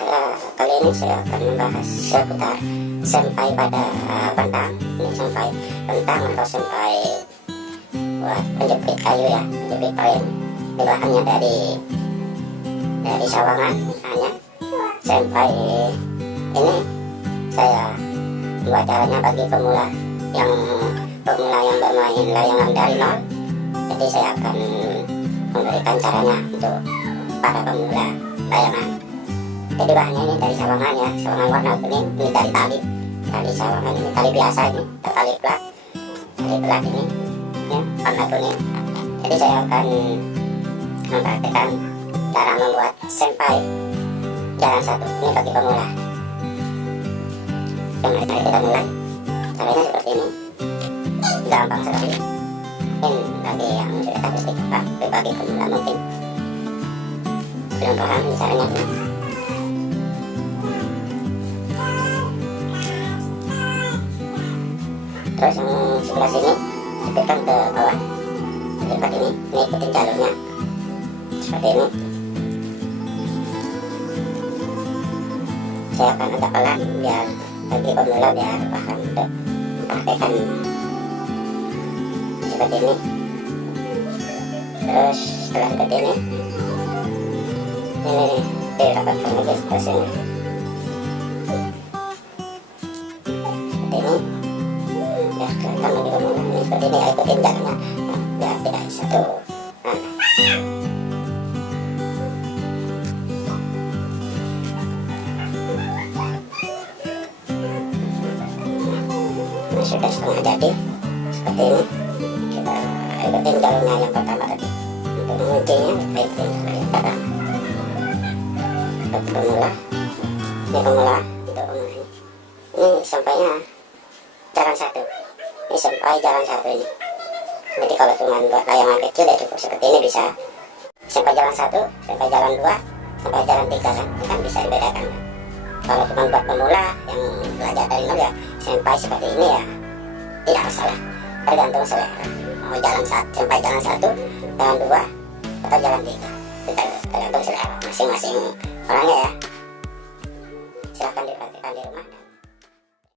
Kali ini saya akan membahas seputar sampai pada bentang. Ini sampai bentang atau sampai buat penjepit kayu ya, penjepit paling. Ini bahannya dari sawangan, hanya sampai ini saya buat caranya bagi pemula yang bermain layangan dari nol. Jadi saya akan memberikan caranya untuk para pemula layangan. Jadi bahannya ini dari sawangan ya, sawangan warna kuning. Ini dari tali sawangan ini, tali biasa ini, tali pelat ini ya, warna kuning. Jadi saya akan mempraktikkan cara membuat sampai jalan satu ini bagi pemula. Mari kita mulai. Caranya seperti ini, gampang sekali. Mungkin bagi yang sudah tahu sedikit, bagi pemula mungkin belum paham caranya ini. Terus yang sebelah sini jepitkan ke bawah seperti ini ikutin jalurnya seperti ini. Saya akan agak pelan biar bagi pemula biar paham untuk mempraktekkan seperti ini. Terus setelah seperti ini dirapatkan lagi ke sini seperti ini. Ya, kelihatan bagi pemula ini seperti ini, ikutin jalannya biar tidak satu. Sudah setengah jadi seperti ini. Kita ikutin jalurnya yang pertama tadi. Untuk menguncinya kita ikutin jalur yang pertama. Untuk pemula, untuk pemula ini sampainya jalan satu. Ini sampai jalan satu ini. Jadi kalau cuma buat layangan kecil ya cukup seperti ini, bisa sampai jalan satu, sampai jalan dua, sampai jalan tiga kan bisa dibedakan. Kalau cuma buat pemula yang belajar dari nol ya sampai seperti ini ya tidak masalah, tergantung selera. Mau jalan sampai jalan satu, jalan dua, atau jalan tiga, tergantung selera masing-masing orangnya ya.